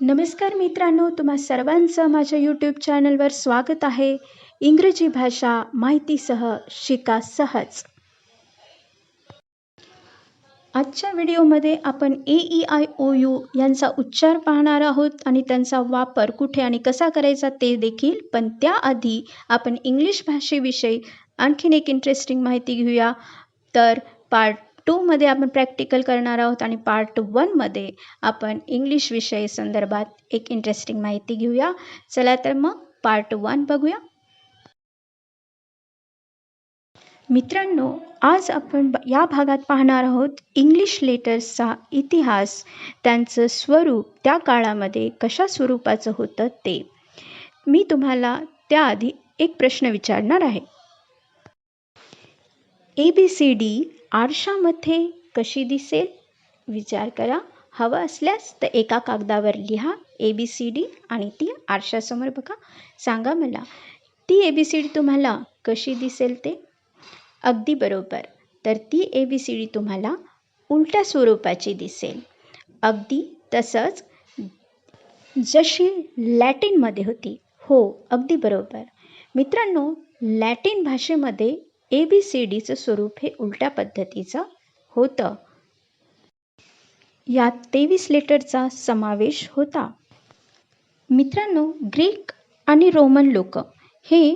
नमस्कार मित्रांनो, तुम्हा सर्वांचं माझ्या यूट्यूब चॅनलवर स्वागत आहे. इंग्रजी भाषा माहितीसह शिका सहज. आजच्या व्हिडिओमध्ये आपण AEIOU यांचा उच्चार पाहणार आहोत आणि त्यांचा वापर कुठे आणि कसा करायचा ते देखील. पण त्याआधी आपण इंग्लिश भाषेविषयी आणखीन एक इंटरेस्टिंग माहिती घेऊया. तर पार्ट 2 मध्ये आपण प्रॅक्टिकल करणार आहोत आणि पार्ट 1 मध्ये आपण इंग्लिश विषय संदर्भात एक इंटरेस्टिंग माहिती घेऊया. चला तर मग पार्ट 1 बघूया. मित्रांनो, आज आपण या भागात पाहणार आहोत इंग्लिश लेटर्सचा इतिहास, त्यांचं स्वरूप त्या काळामध्ये कशा स्वरूपाचं होतं ते. मी तुम्हाला त्याआधी एक प्रश्न विचारणार आहे. ABCD आरशामध्ये कशी दिसेल? विचार करा. हवं असल्यास तर एका कागदावर लिहा ABCD आणि ती आरशासमोर बघा. सांगा मला ती ABCD तुम्हाला कशी दिसेल ते. अगदी बरोबर. तर ती ABCD तुम्हाला उलट्या स्वरूपाची दिसेल. अगदी तसंच जशी लॅटिनमध्ये होती. हो, अगदी बरोबर. मित्रांनो, लॅटिन भाषेमध्ये ABCDचं स्वरूप हे उलट्या पद्धतीचं होतं. यात 23 लेटरचा समावेश होता. मित्रांनो, ग्रीक आणि रोमन लोक हे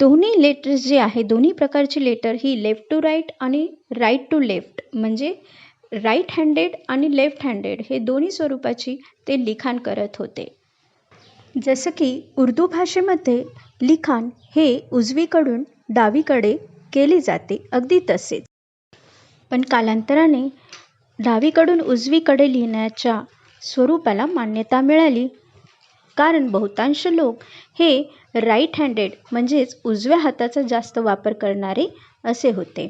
दोन्ही लेटर्स जे आहे, दोन्ही प्रकारची लेटर ही लेफ्ट टू राईट आणि राईट टू लेफ्ट म्हणजे राईट हँडेड आणि लेफ्ट हँडेड हे दोन्ही स्वरूपाची ते लिखाण करत होते. जसं की उर्दू भाषेमध्ये लिखाण हे उजवीकडून डावीकडे केले जाते, अगदी तसेच. पण कालांतराने डावीकडून उजवीकडे लिहिण्याच्या स्वरूपाला मान्यता मिळाली, कारण बहुतांश लोक हे राईट हँडेड म्हणजेच उजव्या हाताचा जास्त वापर करणारे असे होते.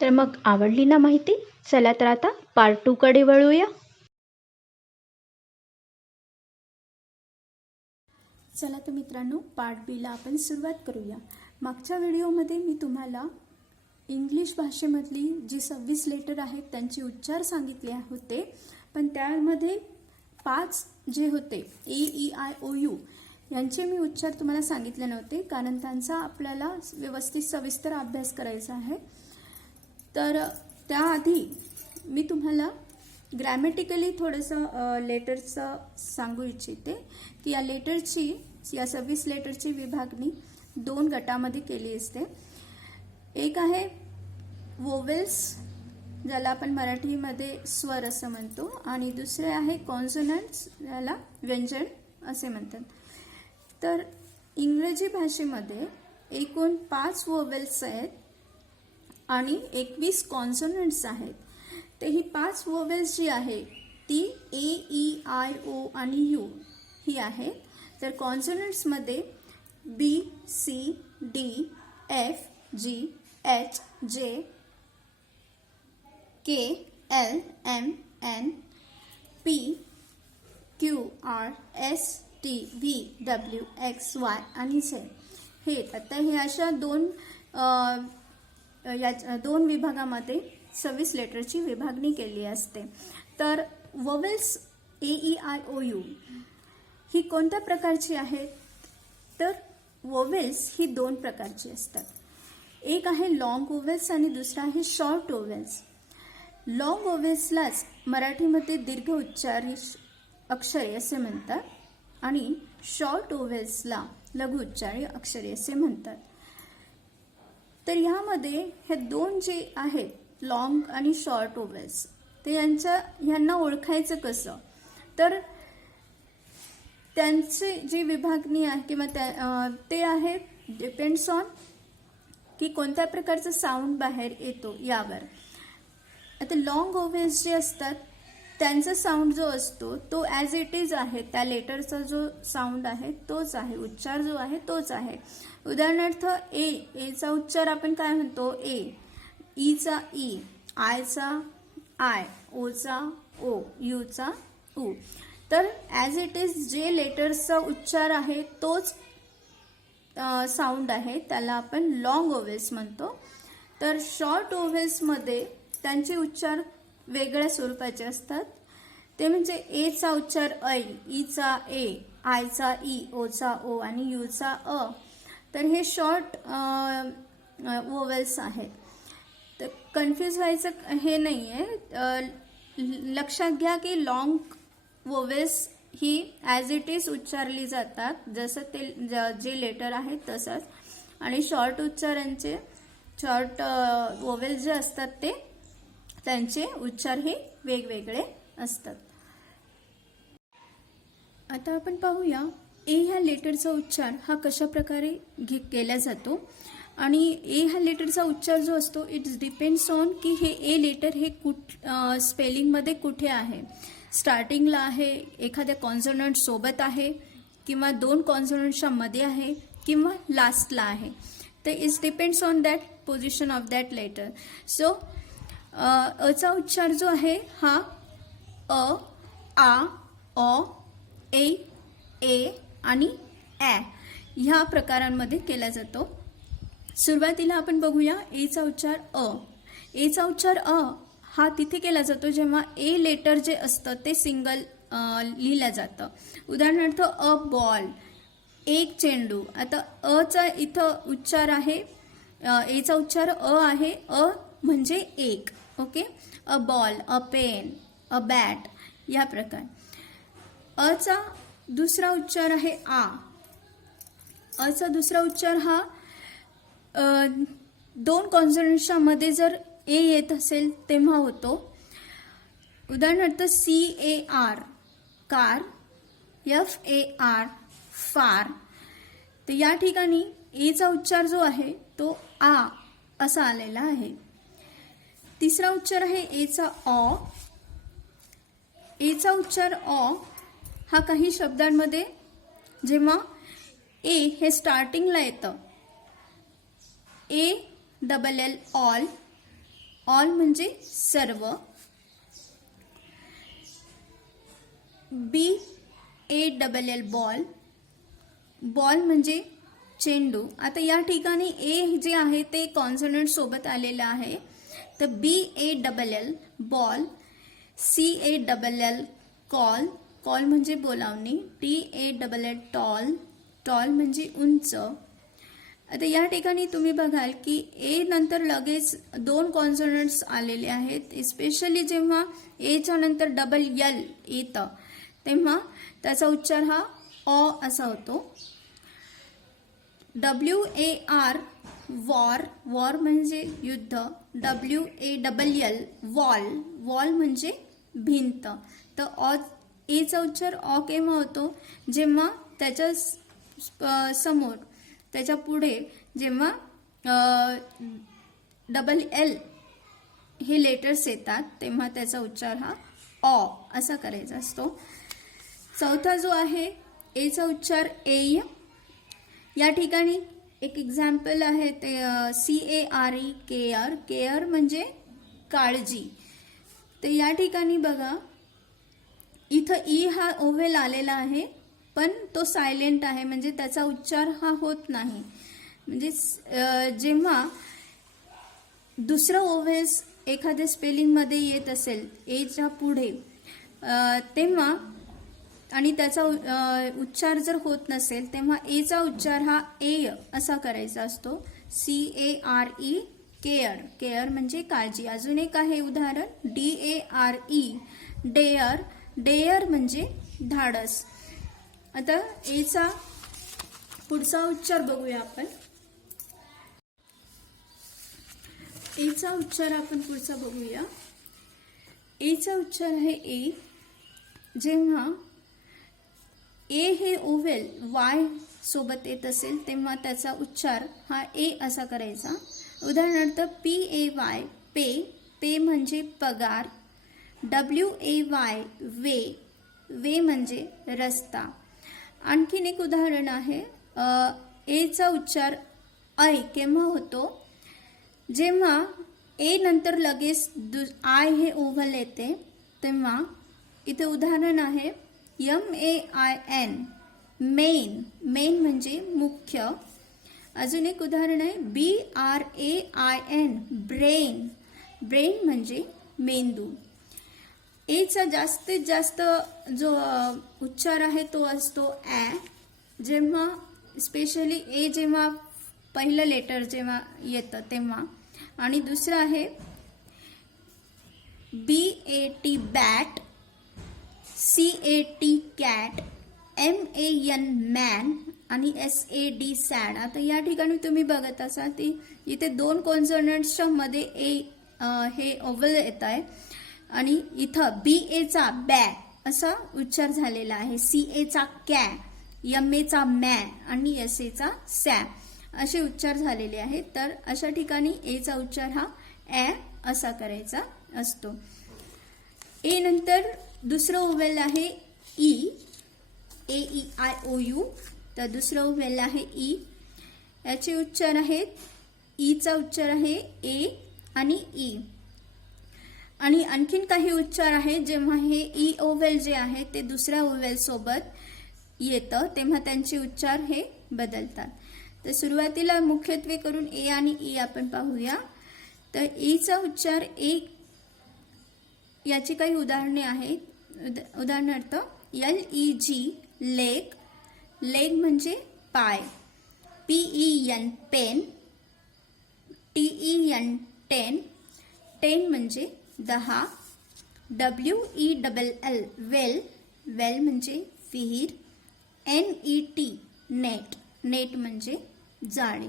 तर मग आवडली ना माहिती? चला तर आता पार्ट 2 कडे वळूया. चला तर मित्रांनो, पार्ट बीला आपण सुरुवात करूया. मागच्या व्हिडिओमध्ये मी तुम्हाला इंग्लिश भाषेमधली जी 26 लेटर आहेत त्यांचे उच्चार सांगितले होते, पण त्यामध्ये 5 जे होते AEIOU यांचे मी उच्चार तुम्हाला सांगितले नव्हते, कारण त्यांचा आपल्याला व्यवस्थित सविस्तर अभ्यास करायचा आहे. तर त्याआधी मी तुम्हाला ग्रॅमॅटिकली थोडंसं लेटरचं सांगू इच्छिते की या 26 लेटरची विभागणी 2 गटामध्ये केली असते. एक आहे वोवेल्स, ज्याला आपण मराठीमध्ये स्वर असं म्हणतो, आणि दुसरे आहे कॉन्सोनंट्स, ज्याला व्यंजन असे म्हणतात. तर इंग्रजी भाषेमध्ये एकूण 5 वोवेल्स आहेत आणि 21 कॉन्सोनंट्स आहेत. तर ही 5 वोवेल्स जी आहे ती AEIO आणि U ही आहे. तर कॉन्सोनंट्समध्ये B, C, D, F, G, H, J, K, L, M, N, P, Q, R, S, T, V, W, X, Y आणि Z हे येतात. तर हे अशा दोन विभागामध्ये 26 लेटरची विभागणी केली असते. तर वोवेल्स AEIOU ही कोणत्या प्रकारची आहेत? तर वोवेल्स ही 2 प्रकारची असतात. एक आहे लॉंग वोवेल्स आणि दुसरा आहे शॉर्ट वोवेल्स. लॉंग वोवेल्सलाच मराठीमध्ये दीर्घ उच्चारी अक्षरे असे म्हणतात आणि शॉर्ट वोवेल्सला लघु उच्चारी अक्षरे असे म्हणतात. तर ह्यामध्ये हे 2 जे आहेत लॉंग आणि शॉर्ट वोवेल्स, ते ह्यांना ओळखायचं कसं? तर त्यांची जी विभागणी आहे किंवा ते आहे डिपेंड्स ऑन की कोणत्या प्रकारचा साऊंड बाहेर येतो यावर. आता लॉंग वोवेल्स जे असतात त्यांचा साऊंड जो असतो तो ॲज इट इज आहे, त्या लेटरचा जो साऊंड आहे तोच आहे, उच्चार जो आहे तोच आहे. उदाहरणार्थ एचा उच्चार आपण काय म्हणतो? ए. ईचा ई, आयचा आय, ओचा ओ, यूचा ऊ. तर ॲज इट इज जे लेटर्सचा उच्चार आहे तोच साऊंड आहे, त्याला आपण लॉंग वोवेल्स म्हणतो. तर शॉर्ट वोवेल्समध्ये त्यांचे उच्चार वेगळ्या स्वरूपाचे असतात. ते म्हणजे एचा उच्चार ऐ, ईचा ए, आयचा ई, ओचा ओ आणि यूचा अ. तर हे शॉर्ट वोवेल्स आहेत. तर कन्फ्यूज व्हायचं हे नाही आहे. लक्षात घ्या की लॉंग वोवेल्स ही ॲज इट इज उच्चारली जातात, जसं ते जे लेटर आहेत तसंच. आणि शॉर्ट उच्चारांचे शॉर्ट वोवेल जे असतात ते त्यांचे उच्चार हे वेगवेगळे असतात. आता आपण पाहूया ए ह्या लेटरचा उच्चार हा कशा प्रकारे केला जातो. आणि ए ह्या लेटरचा उच्चार जो असतो इट्स डिपेंड्स ऑन की हे ए लेटर हे स्पेलिंगमध्ये कुठे आहे. स्टार्टिंगला आहे, एखाद्या कॉन्सोनंट सोबत आहे, किंवा दोन कॉन्सोनंटच्या मध्ये आहे, किंवा लास्टला आहे. तर it's depends on that position of that letter. So अचा उच्चार जो आहे हा अ, आ, ओ, ए आणि ॲ ह्या प्रकारांमध्ये केला जातो. सुरुवातीला आपण बघूया एचा उच्चार अ. एचा उच्चार अ हा तिथे केला जातो जेव्हा ए लेटर जे असतं ते सिंगल लिहिलं जातं. उदाहरणार्थ अ बॉल, एक चेंडू. आता अचा इथं उच्चार आहे, एचा उच्चार अ आहे. अ म्हणजे एक. Okay. A ball, a pen, a bat या प्रकार. अचा दुसरा उच्चार आहे आ. अचा दुसरा उच्चार हा दोन कॉन्सोनंट्सच्या मध्ये जर ए येत असेल तेव्हा होतो. उदाहरणार्थ CAR कार, FAR फार. तर या ठिकाणी एचा उच्चार जो आहे तो आ असा आलेला आहे. तिसरा उच्चार आहे एचा ऑ. एचा उच्चार ऑ हा काही शब्दांमध्ये जेव्हा ए हे स्टार्टिंगला येतं, ALL ऑल, ऑल म्हणजे सर्व. BALL बॉल, बॉल म्हणजे चेंडू. आता या ठिकाणी ए जे आहे ते कॉन्सोनंट सोबत आलेलं आहे. तर BALL ball, CALL call, call म्हणजे बोलावणी. TALL टॉल, टॉल म्हणजे उंच. आता या ठिकाणी तुम्ही बघाल की ए नंतर लगेच दोन कॉन्सोनंट्स आलेले आहेत. स्पेशली जेव्हा एच्या नंतर डबल यल येतं तेव्हा त्याचा उच्चार हा ऑ असा होतो. WAR वॉर, वॉर म्हणजे युद्ध. WALL वॉल, वॉल म्हणजे भिंत. तर एचा उच्चार ऑ केव्हा होतो जेव्हा त्याच्या समोर, त्याच्या पुढे जेव्हा LL हे लेटर्स येतात तेव्हा त्याचा उच्चार हा ऑ असा करायचा असतो. चौथा जो आहे एचा उच्चार ए. या ठिकाणी एक एक्झाम्पल आहे ते CARE केअर, केअर म्हणजे काळजी. तर या ठिकाणी बघा इथं ई हा ओव्हेल आलेला आहे पण तो सायलेंट आहे, म्हणजे त्याचा उच्चार हा होत नाही. म्हणजे जेव्हा दुसरं ओव्हेल्स एखाद्या स्पेलिंगमध्ये येत असेल एच्या पुढे तेव्हा आणि त्याचा उच्चार जर होत नसेल तेव्हा एचा उच्चार हा ए असा करायचा असतो. CARE केअर, केअर म्हणजे काळजी. अजून एक आहे उदाहरण DARE डेअर, डेअर म्हणजे धाडस. आता एचा पुढचा उच्चार बघूया आपण. एचा उच्चार आपण पुढचा बघूया. एचा उच्चार आहे ए. जेव्हा ए हे ओव्हेल वाय सोबत येत असेल तेव्हा त्याचा उच्चार हा ए असा करायचा. उदाहरणार्थ PAY पे, पे म्हणजे पगार. WAY वे, वे म्हणजे रस्ता. आणखीन एक उदाहरण आहे एचा उच्चार ऐ केव्हा होतो जेव्हा ए नंतर लगेच आय हे ओव्हल येते तेव्हा. इथे उदाहरण आहे MAIN मेन, मेन म्हणजे मुख्य. अजून एक उदाहरण आहे BRAIN ब्रेन, ब्रेन म्हणजे मेंदू. एचा जास्तीत जास्त जो उच्चार आहे तो असतो ॲ. जेव्हा स्पेशली ए जेव्हा पहिलं लेटर जेव्हा येतं तेव्हा. आणि दुसरं आहे BAT bat, CAT cat, MAN man आणि SAD सॅड. आता या ठिकाणी तुम्ही बघत असाल ती इथे दोन कॉन्सोनंट्सच्या मध्ये ए हे ओव्हल येत आहे आणि इथं BA चा बॅ असा उच्चार झालेला आहे, CA चा कॅ, MA चा मॅ आणि SA चा सॅ असे उच्चार झालेले आहेत. तर अशा ठिकाणी ए चा उच्चार हा ॲ असा करायचा असतो. ए नंतर दुसरं ओव्हेल आहे ई, AEIOU. तर दुसरं ओव्हेल आहे ई. याचे उच्चार आहेत, ईचा उच्चार आहे ए आणि ई. आणि आणखीन काही उच्चार आहेत जेव्हा हे ई ओव्हेल जे आहे ते दुसऱ्या ओव्हेल सोबत येतं तेव्हा त्यांचे उच्चार हे बदलतात. तर सुरुवातीला मुख्यत्वे करून ए आणि ई आपण पाहूया. तर ईचा उच्चार ए, याची काही उदाहरणे आहेत. उदाहरणार्थ LEG लेग, लेग म्हणजे पाय, PEN pen, TEN ten, ten म्हणजे 10, WELL वेल, वेल म्हणजे विहीर, NET नेट, नेट म्हणजे जाळी.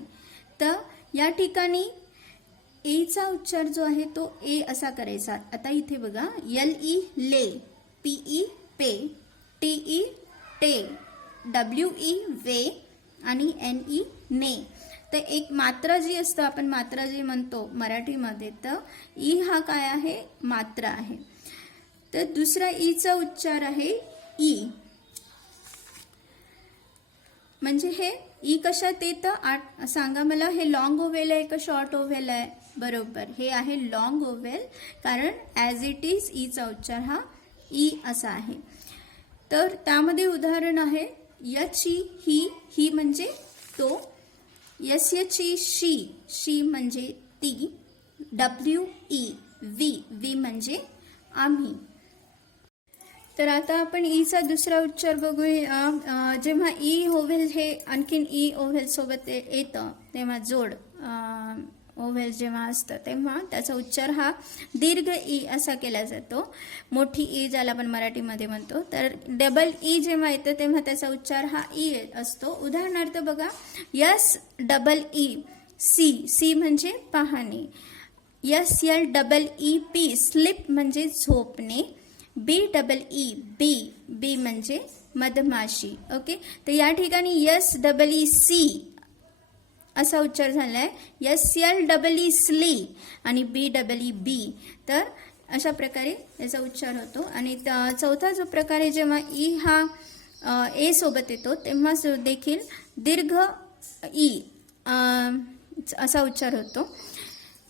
तर या ठिकाणी एचा उच्चार जो आहे तो ए असा करायचा. आता इथे बघा LE ले, PE पे, TE टे, WE वे आणि NE ने. तर एक मात्रा जी असतं, आपण मात्रा जी म्हणतो मराठीमध्ये, तर ई हा काय आहे, मात्रा आहे. तर दुसरा ईचा उच्चार आहे ई. म्हणजे हे ई कशात येतं सांगा मला, हे लॉंग ओव्हेल आहे का शॉर्ट ओव्हेल आहे? बरोबर, हे आहे लॉंग ओव्हेल, कारण ॲज इट इज ईचा उच्चार हा ई असा आहे. तर त्यामध्ये उदाहरण आहे यची ही, ही म्हणजे तो, यस्यची शी, शी म्हणजे ती, WE वी, वी म्हणजे आम्ही. तर आता आपण ईचा दुसरा उच्चार बघूया. जेव्हा ई ओव्हेल हे आणखीन ई ओव्हेल सोबत येतं तेव्हा जोड ओव्हेल जेव्हा असतं तेव्हा त्याचा उच्चार हा दीर्घ ई असा केला जातो. मोठी ई ज्याला आपण मराठीमध्ये म्हणतो. तर डबल ई जेव्हा येतं तेव्हा त्याचा उच्चार हा ई असतो. उदाहरणार्थ बघा SEE सी, सी म्हणजे पाहणे, SLEEP स्लीप म्हणजे झोपणे, BEE बी, बी म्हणजे मधमाशी. ओके, तर या ठिकाणी SEEC असा उच्चार झालाय, SLEE स्ली आणि BEE बी. तर अशा प्रकारे याचा उच्चार होतो. आणि चौथा जो प्रकार आहे, जेव्हा ई हा ए सोबत येतो तेव्हा देखील दीर्घ ई असा उच्चार होतो.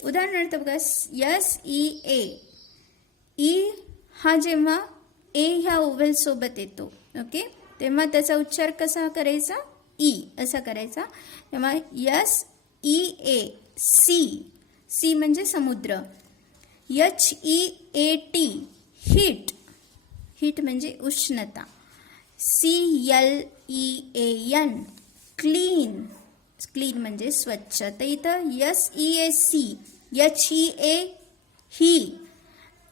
उदाहरणार्थ बघा SEA, ई हा जेव्हा ए ह्या ओव्हेल सोबत येतो, ओके, तेव्हा त्याचा उच्चार कसा करायचा, ई असा करायचा. तेव्हा SEA सी, सी म्हणजे समुद्र, HEAT हीट, हीट म्हणजे उष्णता, CLEAN क्लीन, क्लीन म्हणजे स्वच्छ. तर इथं SEAC, HEA ही,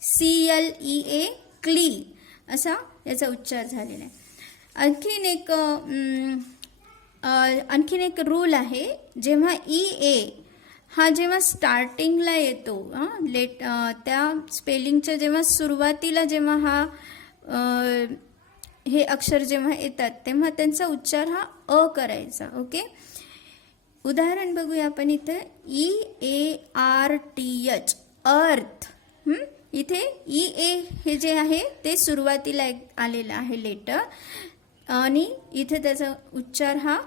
CLEA क्ली असा याचा उच्चार झालेला आहे. आणखीन एक रूल आहे, जेव्हा EA हा जेव्हा स्टार्टिंगला येतो, त्या स्पेलिंगच्या जेव्हा सुरुवातीला जेव्हा हा हे अक्षर जेव्हा येतात तेव्हा त्यांचा उच्चार हा अ करायचा. ओके, उदाहरण बघूया आपण इथे EARTH अर्थ. इथे EA हे जे आहे ते सुरुवातीला आलेलं आहे लेटर आणि इथे त्याचा उच्चार हा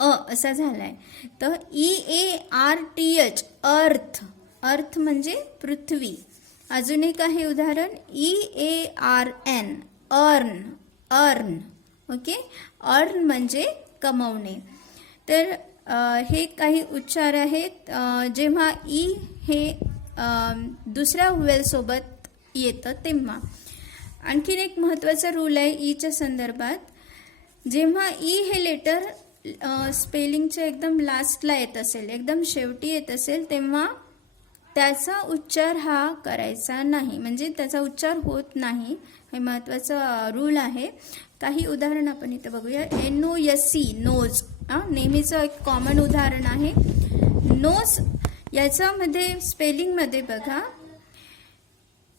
अ असा झालाय. तर EARTH अर्थ, अर्थ म्हणजे पृथ्वी. अजून एक आहे उदाहरण EARN earn, earn. Okay, earn म्हणजे कमवणे. तर हे काही उच्चार आहेत जेव्हा ई हे दुसऱ्या ओव्हेल सोबत येतं तेव्हा. आणखीन एक महत्त्वाचा रूल आहे ईच्या संदर्भात. जेव्हा ई हे लेटर स्पेलिंगच्या एकदम लास्टला येत असेल, एकदम शेवटी येत असेल, तेव्हा त्याचा उच्चार हा करायचा नाही, म्हणजे त्याचा उच्चार होत नाही. हे महत्त्वाचा रूल आहे. काही उदाहरण आपण इथे बघूया. NOSE नोज, नेहमीचं एक कॉमन उदाहरण आहे. नोज याच्यामध्ये स्पेलिंगमध्ये बघा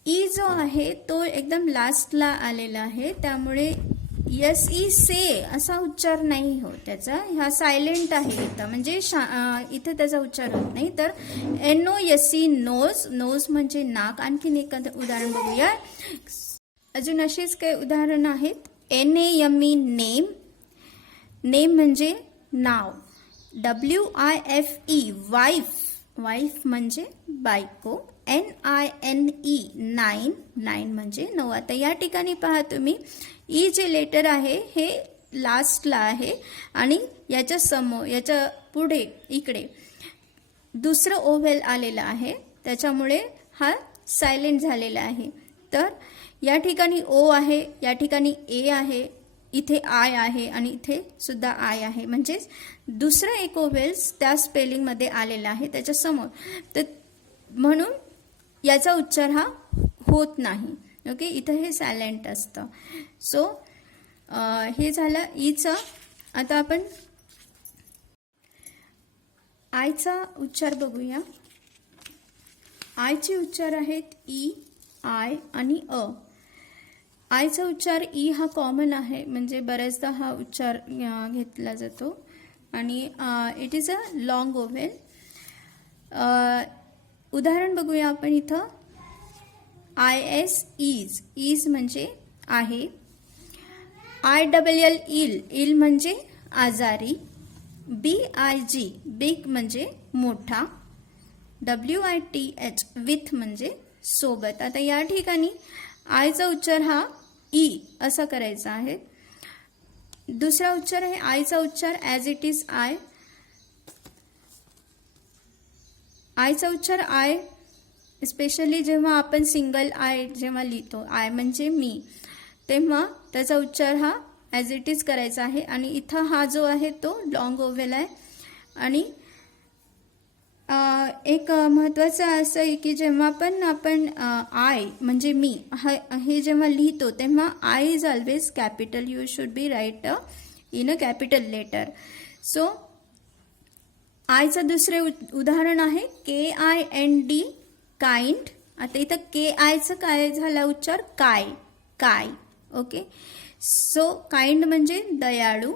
ई जो आहे तो एकदम लास्टला आलेला आहे, त्यामुळे SE से असा उच्चार नाही होत त्याचा. हा सायलेंट आहे इथं, म्हणजे इथे त्याचा उच्चार होत नाही. तर NOSE नोज, नोज म्हणजे नाक. आणखीन एक उदाहरण बघूया. अजून अशीच काही उदाहरण आहेत. NAME नेम, नेम म्हणजे नाव. WIFE वाईफ, वाईफ म्हणजे बायको. NINE नाईन, नाईन म्हणजे 9. आता या ठिकाणी पहा तुम्ही, ई जे लेटर आहे हे लास्टला आहे आणि याच्या समोर, याच्या पुढे इकडे दुसरं ओव्हेल आलेलं आहे, त्याच्यामुळे हा सायलेंट झालेला आहे. तर या ठिकाणी ओ आहे, या ठिकाणी ए आहे, इथे आय आहे आणि इथे सुद्धा आय आहे, म्हणजेच दुसरं एक ओव्हेल्स त्या स्पेलिंगमध्ये आलेला आहे त्याच्या समोर. तर म्हणून याचा उच्चार हा होत नाही. ओके, इथं हे सायलेंट असतं. सो हे झालं ईचं. आता आपण आयचा उच्चार बघूया. आयचे उच्चार आहेत ई, आय आणि अ. आयचा उच्चार ई हा कॉमन आहे, म्हणजे बऱ्याचदा हा उच्चार घेतला जातो आणि इट इज अ लॉंग ओव्हेल. उदाहरण बघूया आपण इथं. IS इज, इज म्हणजे आहे. ILL इल, इल म्हणजे आजारी. BIG बिग म्हणजे मोठा. WITH विथ म्हणजे सोबत. आता या ठिकाणी आयचा उच्चार हा ई असा करायचा आहे. दुसरा उच्चार आहे आयचा उच्चार ॲज इट इज आय. आयचा उच्चार आय, स्पेशली जेव्हा आपण सिंगल आय जेव्हा लिहितो, आय म्हणजे मी, तेव्हा त्याचा उच्चार हा ॲज इट इज करायचा आहे. आणि इथं हा जो आहे तो लॉंग ओव्हेल आहे. आणि एक महत्त्वाचं असं आहे की जेव्हा पण आपण आय म्हणजे मी हे जेव्हा लिहितो, तेव्हा I is always capital. You should be write in a capital letter. So आयचं दुसरे उदाहरण आहे KIND काइंड. आता इथं KIचं काय झाला उच्चार? काय, काय. ओके, सो काइंड म्हणजे दयाळू.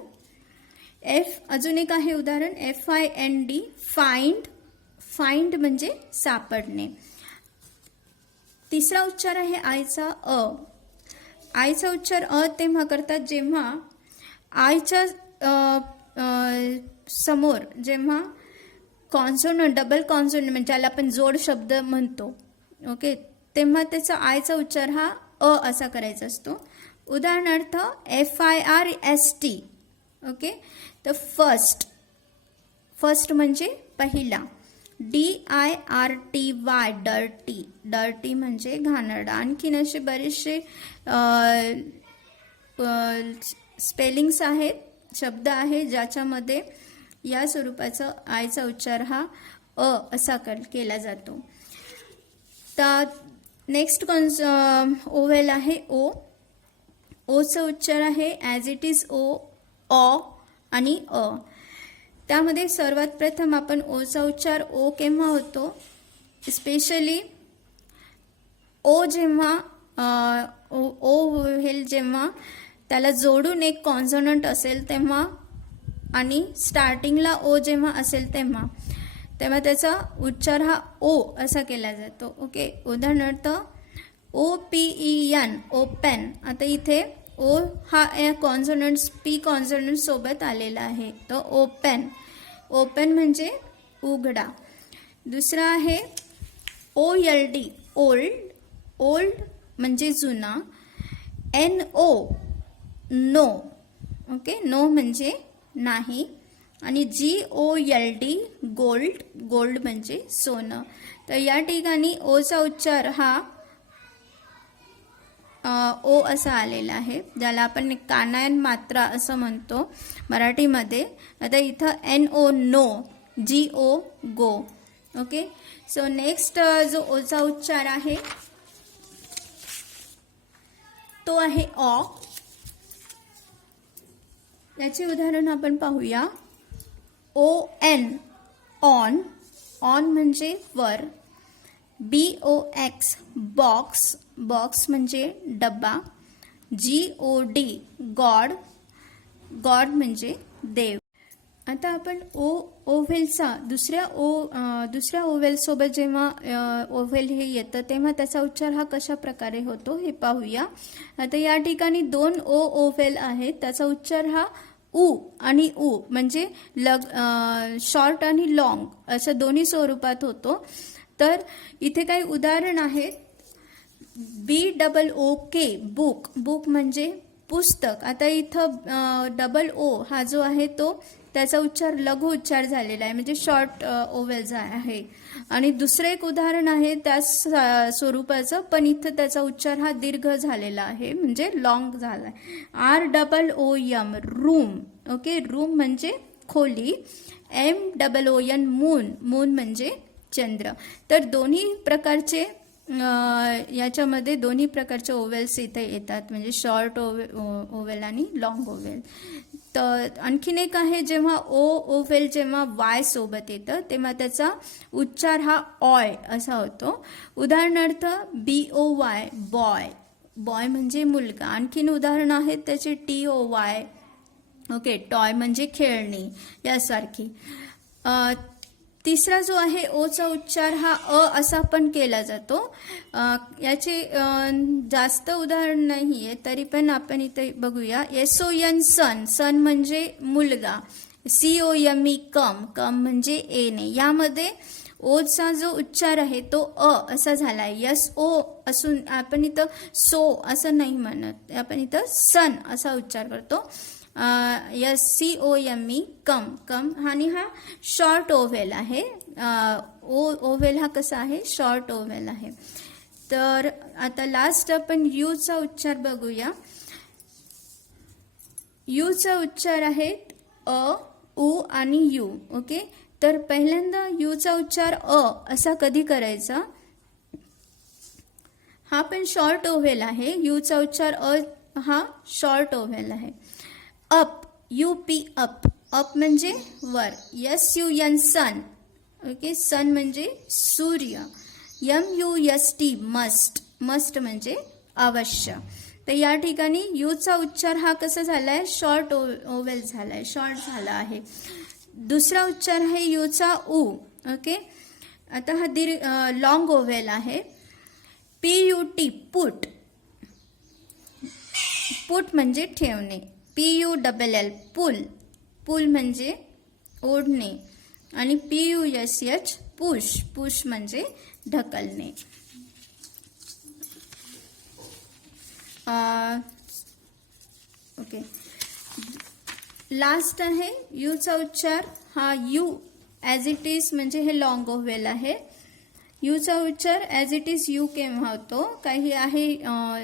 अजून एक आहे उदाहरण FIND फाइंड. फाइंड म्हणजे सापडणे. तिसरा उच्चार आहे आयचा अ. आयचा उच्चार अ तेव्हा करतात जेव्हा आयच्या समोर जेव्हा कॉन्सोनंट, डबल कॉन्सोनंट म्हणजे ज्याला आपण जोड शब्द म्हणतो, ओके, तेव्हा त्याचा आयचा उच्चार हा अ असा करायचा असतो. उदाहरणार्थ FIRST. ओके, तर फर्स्ट, फर्स्ट म्हणजे पहिला. DIRTY डर्टी, डर्टी म्हणजे घाणेरडा. आणखीन असे बरेचसे स्पेलिंग्स आहेत, शब्द आहेत ज्याच्यामध्ये या स्वरूपाचा आयचा उच्चार हा अ असा केला जातो. तर नेक्स्ट ओव्हेल आहे ओ. ओचा उच्चार आहे ॲज इट इज ओ, ऑ आणि अ. त्यामध्ये सर्वात प्रथम आपण ओचा उच्चार ओ केव्हा होतो, स्पेशली ओ जेव्हा ओ होईल जेव्हा त्याला जोडून एक कॉन्सोनंट असेल तेव्हा, आणि स्टार्टिंगला ओ जेव्हा असेल तेव्हा, तेव्हा त्याचा उच्चार हा ओ असा केला जातो. ओके, उदाहरणार्थ OPEN ओपन. आता इथे ओ हा या कॉन्सोनंट्स पी कॉन्सोनंट सोबत आलेला आहे, तो ओपन. ओपन म्हणजे उघडा. दुसरा आहे OLD ओल्ड. ओल्ड म्हणजे जुना. NO no. ओके, नो म्हणजे नाही. आणि GOLD गोल्ड. गोल्ड म्हणजे सोनं. तर या ठिकाणी ओचा उच्चार हा ओ असा आलेला आहे, ज्याला आपण कानायन मात्रा असं म्हणतो मराठीमध्ये. आता इथं एन ओ नो, जी ओ गो. ओके, सो नेक्स्ट जो ओचा उच्चार आहे तो आहे ऑ. याचे उदाहरण आपण पाहूया. O N, on. ऑन म्हणजे वर. B O X, box. Box म्हणजे डब्बा. G O D, god. God म्हणजे देव. आता आपण ओव्हेलचा दुसऱ्या ओव्हेल सोबत जेव्हा ओव्हेल हे येतं तेव्हा त्याचा उच्चार हा कशा प्रकारे होतो हे पाहूया. आता या ठिकाणी 2 ओव्हेल आहेत. त्याचा उच्चार हा उ आणि उ म्हणजे शॉर्ट आणि लॉंग अशा दोन्ही स्वरूपात होतो. तर इथे काही उदाहरण आहेत. BOOK, book. बुक म्हणजे पुस्तक. आता इथं ओ हा जो आहे तो त्याचा उच्चार लघु उच्चार झालेला आहे, म्हणजे शॉर्ट ओव्हेल आहे. आणि दुसरं एक उदाहरण आहे त्याच स्वरूपाचं, पण इथं त्याचा उच्चार हा दीर्घ झालेला आहे, म्हणजे लॉंग झाला आहे. ROOM, room. ओके, रूम म्हणजे खोली. MOON, moon. मून म्हणजे चंद्र. तर दोन्ही प्रकारचे याच्यामध्ये दोन्ही प्रकारचे ओव्हेल्स इथे येतात, म्हणजे शॉर्ट ओव्हेल आणि लॉंग ओव्हेल. तर आणखीन एक आहे, जेव्हा ओव्हेल जेव्हा वाय सोबत येतं तेव्हा त्याचा उच्चार हा ऑय असा होतो. उदाहरणार्थ BOY, बॉय. बॉय म्हणजे मुलगा. आणखीन उदाहरण आहेत त्याचे TOY, ओके, टॉय म्हणजे खेळणी यासारखी. तिसरा जो आहे ओचा उच्चार हा असा पण केला जातो. याचे जास्त उदाहरण नाही आहे, तरी पण आपण इथे बघूया. SON, सन. सन म्हणजे मुलगा. COME, कम. कम म्हणजे येणे. यामध्ये ओचा जो उच्चार आहे तो असा झाला आहे. SO असून आपण इथं सो असं नाही म्हणत, आपण इथं सन असा उच्चार करतो. SCOME, कम. कम. आणि हा शॉर्ट ओव्हेल आहे. ओव्हेल हा कसा आहे, शॉर्ट ओव्हेल आहे. तर आता लास्ट आपण यूचा उच्चार बघूया. यूचा उच्चार आहे उ आणि यू. ओके, तर पहिल्यांदा यूचा उच्चार असा कधी करायचा. हा पण शॉर्ट ओव्हेल आहे. यूचा उच्चार हा शॉर्ट ओव्हेल आहे. Up, UP, up. अप म्हणजे वर. SUN, सन. ओके, सन म्हणजे सूर्य. MUST, must. मस्ट म्हणजे अवश्य. तर या ठिकाणी यूचा उच्चार हा कसा झालाय, शॉर्ट ओव्हेल झालाय, शॉर्ट झाला आहे. दुसरा उच्चार आहे यूचा उ. ओके, आता हा लॉंग ओव्हेल आहे. PUT, put. पुट म्हणजे ठेवणे. PULL, पुल. पुल म्हणजे ओढणे. आणि PUSH, पुश. पुश म्हणजे ढकलणे. ओके, लास्ट आहे यूचा उच्चार हा यू ॲज इट इज, म्हणजे हे लॉंग ओव्हेल आहे. यूचा उच्चार ॲज इट इज यू केव्हा होतो, काही आहे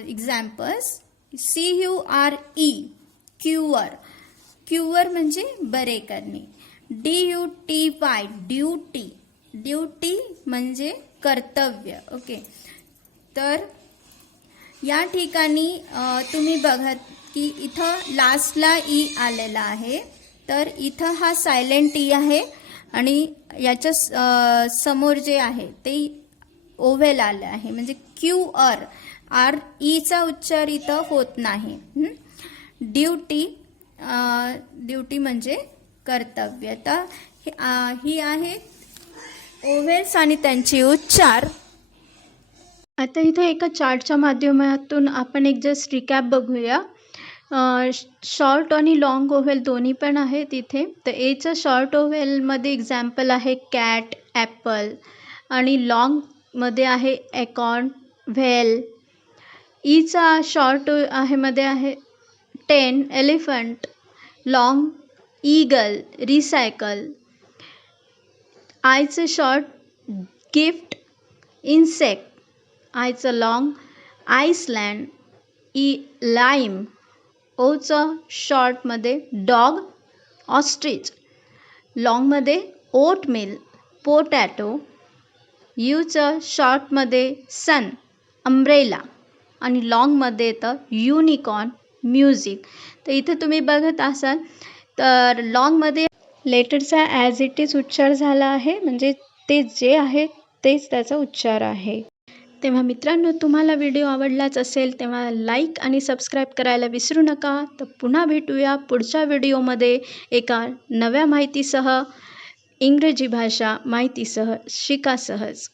एक्झाम्पल्स. CURE, cure. क्युअर म्हणजे बरे करणे. DUTY, duty. ड्युटी म्हणजे कर्तव्य. ओके, तर या ठिकाणी तुम्ही बघत की इथं लास्टला ई आलेला आहे, तर इथं हा सायलेंट ई आहे आणि याच्या समोर जे आहे ते ओव्हेल आलं आहे, म्हणजे QR. ईचा उच्चार इथं होत नाही. ड्युटी, ड्युटी म्हणजे कर्तव्य. तर ही आहे ओव्हेल्स आणि त्यांचे उच्चार. आता इथे एका चार्टच्या माध्यमातून आपण एक जस्ट रिकॅप बघूया. शॉर्ट आणि लॉंग ओव्हेल दोन्ही पण आहेत इथे. तर एचं शॉर्ट ओव्हेलमध्ये एक्झाम्पल आहे कॅट, ॲपल. आणि लॉंगमध्ये आहे एकॉर्न, व्हेल. ईचा शॉर्ट आहे मध्ये आहे 10, एलिफंट. Long, eagle, recycle. आयचं शॉर्ट गिफ्ट, इन्सेक्ट. आयचं लॉंग, आइसलँड. लाईम. ओचं शॉर्टमध्ये डॉग, ऑस्ट्रिच. लॉंगमध्ये ओटमील, पोटॅटो. यूचं शॉर्टमध्ये सन, अम्ब्रेला. आणि लॉंगमध्ये येतं युनिकॉर्न, म्युझिक. तर इथं तुम्ही बघत असाल तर लॉंगमध्ये लेटरचा ॲज इट इज उच्चार झाला आहे, म्हणजे ते जे आहे तेच त्याचा उच्चार आहे. तेव्हा मित्रांनो, तुम्हाला व्हिडिओ आवडलाच असेल तेव्हा लाईक आणि सबस्क्राईब करायला विसरू नका. तर पुन्हा भेटूया पुढच्या व्हिडिओमध्ये एका नव्या माहितीसह, इंग्रजी भाषा माहितीसह. शिका सहज.